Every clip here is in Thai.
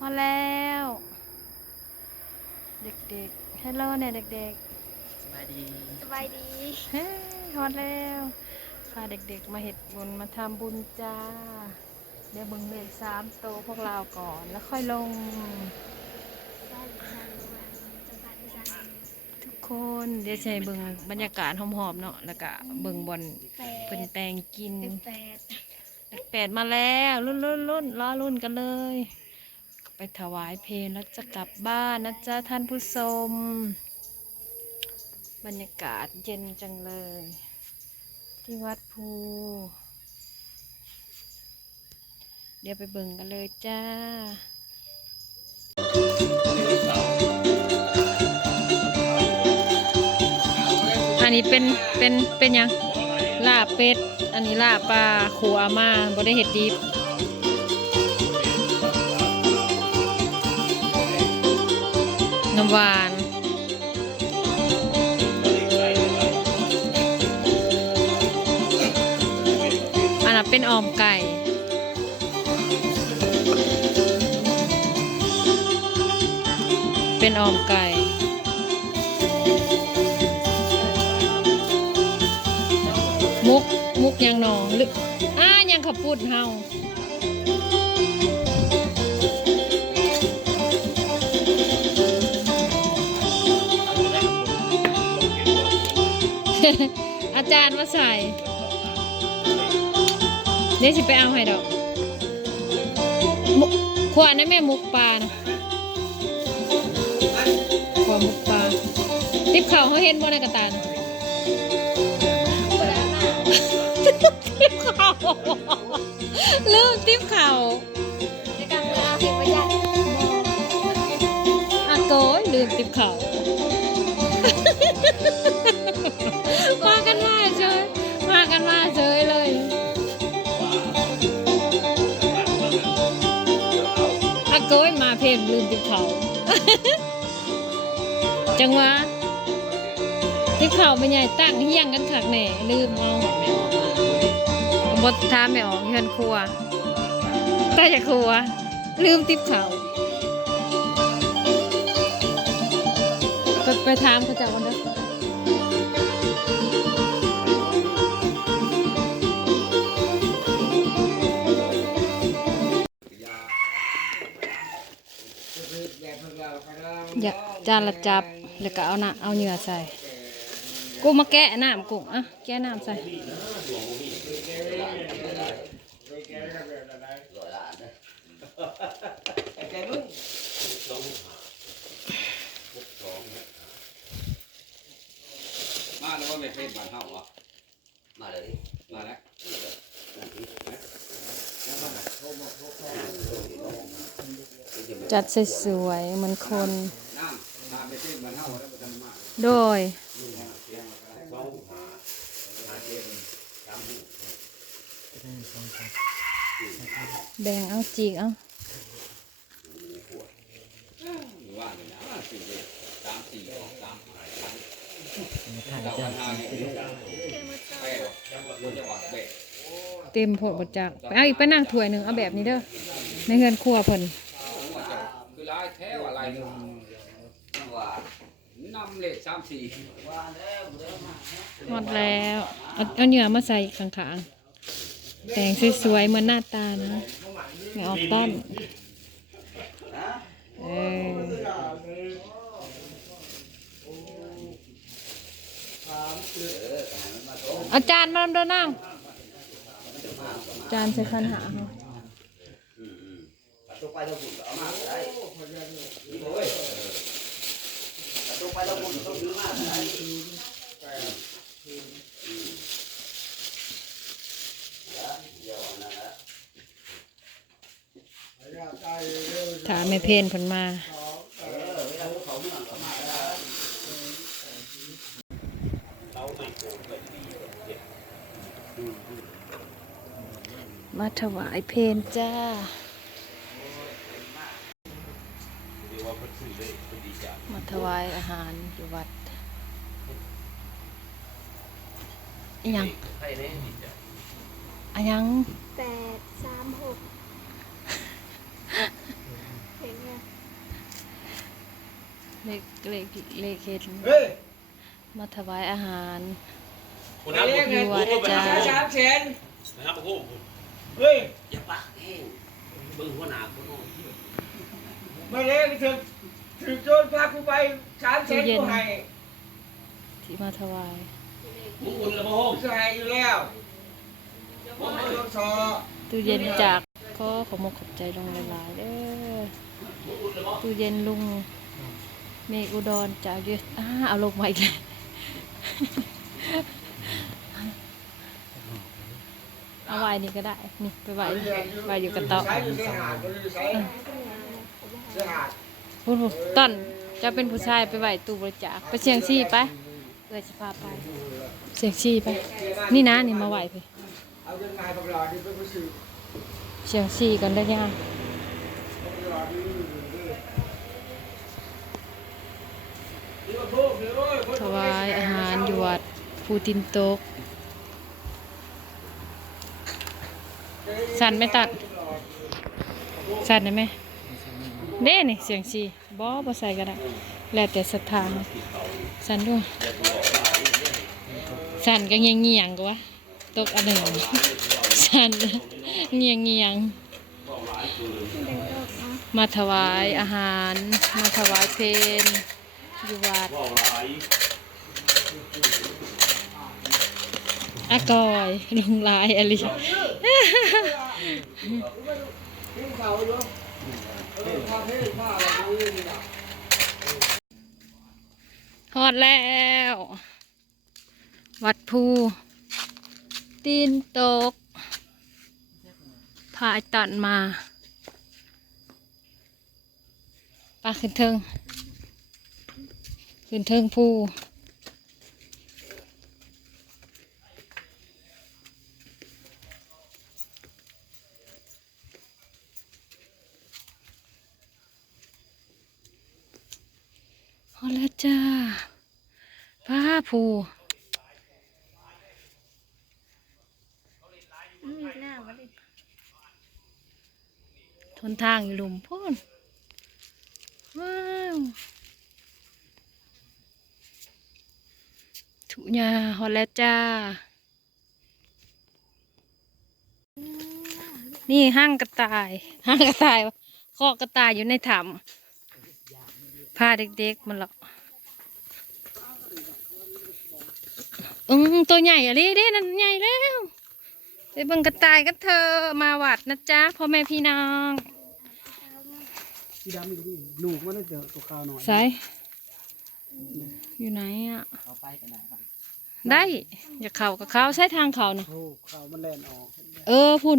มาแล้ว เด็กๆฮัลโหลเนี่ยเด็กสบายดีสบายดี ๆเฮ้ยฮอดแล้วพาเด็กๆมาเห็ดบุญมาทำบุญจ้า เดี๋ยวเบิ่งเลขสามโตวพวกเราก่อนแล้วค่อยลงได้หรือยังจะไปหรือยังทุกคนเดี๋ยวใช้เบิ่งบรรยากาศหอมๆเนาะแล้วก็เบิ่งบอลแปเพิ่นดแตงกินเป็นแปดเลขแปดมาแล้วรุ่นรุ่นรุ่นรอรุ่นกันเลย ไปถวายเพลแล้วจะกลับบ้านนะจ๊ะท่านผู้ชมบรรยากาศเย็นจังเลย ที่วัดภู เดี๋ยวไปเบิ่งกันเลยจ้าอันนี้เป็นเป็นเป็นยังลาบเป็ด อันนี้ลาบปลาขัวมาบ่ได้เห็ดดิบ น้ำหวานอันนั้นเป็นออมไก่เป็นออมไก่มุกมุกยังนองหรืออ้ายังขับปุดเฮา อาจารย์มาใส่เดี๋ยวสิไปเอาให้ดอกมุกขวานได้แม่มุกปลานะขวานมุกปลาติบเข่าวเขาเห็นบ่ในกระตานะติ๊บเข่าลืมติ๊บเข่าในการเวลาเห็นว่าอยากอาโกยลืมติ๊บเข่า มากันมาเฉยมากันมาเฉยเลย อาโกยมาเพลลืมติ๊บเข่าจังหวะติ๊บเข่าไม่ใหญ่ตั้งเฮี้ยงกันขักแหน่ลืมเอาบดทามไม่ออกเฮือนครัวใต้จะครัว ลืมติ๊บเข่าไปไปถามเขาจากวัน อยากจานละจับแล้วก็เอาหน้าเอาเหงื่อใส่ กูมาแกะน้ำกุ้งอะแกะน้ำใส่มาแล้วว่าไม่เป็นบ้านเฮาเหรอมาเลยมาแล้วจัดสวยๆเหมือนคน โดยแบ่งเอาจีกเอาเลยสามสี่ออกสามหายมเจ้าปัญหาเนี่ยแปดมันจะหวัดแปดเต็มโพดบจักไปเอาอีกไปนั่งถ้วยหนึ่งเอาแบบนี้เด้อในเงินครัวเพิ่นคือลายแท้ว่าลายหนึ่งว่า นำเลขสามสี่หมดแล้วเอาเอาเหงื่อมาใส่ข้างๆแต่งสวยๆเหมือนหน้าตานะไม่ออกต้นเออเอาจารย์มาลำเดินนั่งจานใส่คันหาเขาตัวไปเราบุญเอามาได้นี่โอ้ย ตัวไปเราบุญต้องซื้อมากได้ถามแม่เพนเพิ่นมามาถวายเพนจ้า วายอาหารอยู่วัดอะยังอะยังแปดสามหกเห็นเลขเลขเลขเฮ็ดเฮ้ยมาถวายอาหารคุณน้าคุณอยู่วัดจ้าสามแสนนะครับโอ้โหเฮ้ยอย่าปากแห้งเบิ่งหัวหน้าคุณโอ้มาเล่นถึง ถึงโจรพากูไปสามแสนกูให้ที่มาถวายมึงอุ่นแล้วบ่โฮมกูให้อยู่แล้วผมไม่ต้องสอตู้เย็นจากก็ขอมกขอบใจลงหลายๆเด้อมึงอุ่นแล้วบ่ตู้เย็นลุงเมฆอุดรจากเยอะอ้าเอาลงมาอีกแล้วเอาไว้นี่ก็ได้ นี่ไปไว้ไว้อยู่กระต๊อบ พูดต้นจะเป็นผู้ชายไปไหวตู้บริจาคไปเชียงซี่ไปเออจะพาไปเชียงซีไป นี่นะนี่มาไหวไปเอาเงินนายบังหลอดนี่เชียงซีกันได้ยังบังหลอดนี่นี่มายเว้ยถวายอาหารอยู่วัดภูตินโตกสั่นไหม่ตัดสั่นได้ไหมเด้นี่เสียงซี บอบ่ใส่ก็ได้แล้วแต่ศรัทธาสั่นด้วยสั่นก็เงียงเงียงๆก็วะตกอันหนึ่งสั่นเงียงเงียงๆมาถวายอาหาร มาถวายเพลอยู่วัดอากอยลุงลายอะไร กินข้าวอยู่เออพาเพ่พาอะไรนี่นะฮอดแล้ว วัดภูตีนตกพาไอ้ตันมาปาขึ้นเทิงขึ้นเทิงภูฮอดแล้วจ้า ป้าภูอืมหน้าวันนี้ทนทางอยู่หลุมพ่นว้าวถุยาฮอดแล้วจ้า นี่ห้างกระต่าย ห้างกระต่ายคอกกระต่ายอยู่ในถ้ำพาเด็กๆมันหรอก อืมตัวใหญ่อะเด้เด้นั่นใหญ่แล้วไปเบิ่งกระต่ายกันเถอมาวัดนะจ๊ะพ่อแม่พี่น้องสีดำอยู่นี่ลูกมันน่าจะตัวขาวหน่อยใส่อยู่ไหนอะเอาไปก็ได้ครับได้อย่าเข่ากับเขาใช้ทางเขานะโอ้ขาวมันแล่นออกเออพุ่น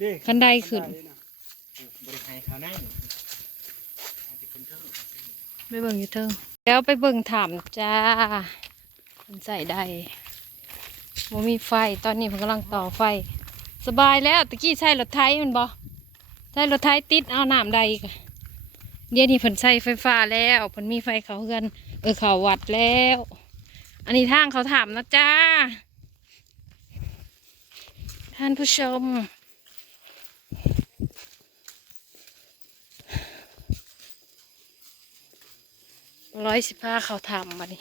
เด้คันไดขึ้นบริหารเขานั่งไปเบิ่งอยู่เทิงแล้วไปเบิ่งถามจ้า ใส่ได้ว่มีไฟ ตอนนี้ผมกำลังต่อไฟ สบายแล้วตะกี้ใช้รถไถมันบ่ใช้รถไถติดเอาน้ำใดเดี๋ยวนี้เพิ่นใช้ไฟฟ้าแล้วเพิ่นมีไฟเขาเฮือน เออเขาวัดแล้ว อันนี้ทางเขาถามนะจ้า ท่านผู้ชมร้อยสิบห้าเขาทำมาดิ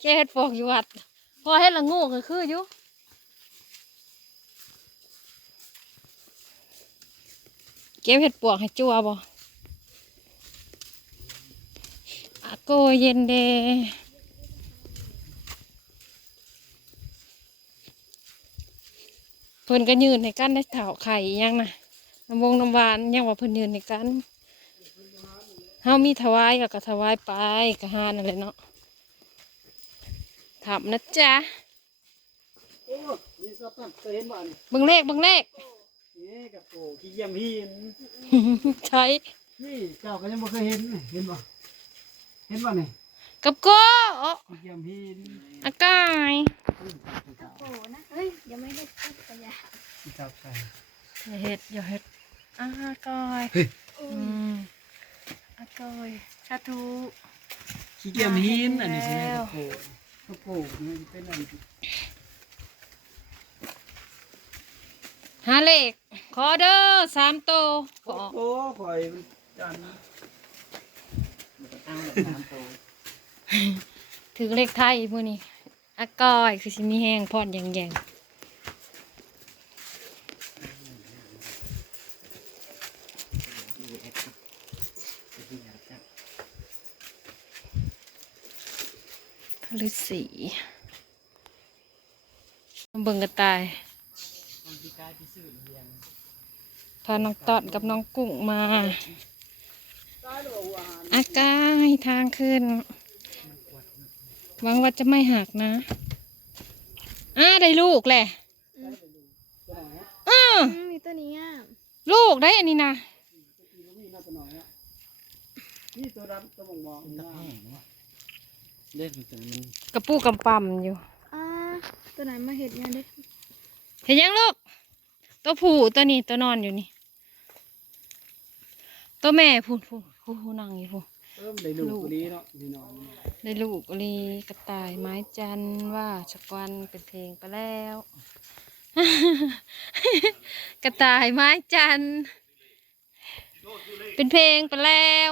แกเฮ็ดปอกอยู่วัด พอเฮ็ดละงูก็คืออยู่เก็บเห็ดปวกให้จัวบ่อาโกเย็นเดเพิ่นก็ยืนให้กันได้เถาไข่อีหยังนะน้ำวงน้ำหวานยังว่าเพิ่นยืนให้กันเฮามีถวายก็ก็ถวายไปก็หานั่นแหละเนาะ ถามนะจ๊ะโอ้นี่สตันเคยเห็นบ่อันเบิ่งเลขเบิ่งเลขนี่กับโอ้ขี้เยี่ยมพี่เห็นใช่นี่เจ้าก็ยังบ่เคยเห็นนี่เห็นบ่เห็นบ่นี่กับโก้ขี้เยี่ยมพี่อากายโอ้นะเฮ้ยยังไม่ได้พูดกันยาที่เจ้าใส่อย่าเฮ็ดอย่าเฮ็ดอากายอืมอากายสาธุขี้เยี่ยมหินอันนี้สิแล้วโอ้ โอ้โหนี่เป็นอันที่หาเลขขอเด้อสามโตวขอโอ้ข่อยจันเอาหลักสามโตถือเลขไทยมื้อนี้อากอยคือสิมีแห้งพอดแยงดูแอปครับไปที่ไหนครับ ๆพฤษีเบิ่งกระต่ายพาน้องตอดกับน้องกุ้งมา อากายทางขึ้นหวังว่าจะไม่หักนะอ้าได้ลูกแหละอ้าอืมมีตัวนี้อะลูกได้อันนี้นะนี่ตัวดำตัวมองตะแคง เนาะเล่นตัวมันกระปูกำปั๊มอยู่อ่าตัวไหนมาเห็ดงานเด้เห็นยังลูก ตัวผู้ตัวนี้ตัวนอนอยู่นี่ ตัวแม่พูดพูดพูดพูดนั่งอยู่พูดเอิ่มได้ลูกคนนี้เนาะพี่น้องได้ลูกลีกระต่ายไม้จันทร์ว่าชักวันเป็นเพลงไปแล้ว กระต่ายไม้จันทร์เป็นเพลงไปแล้ว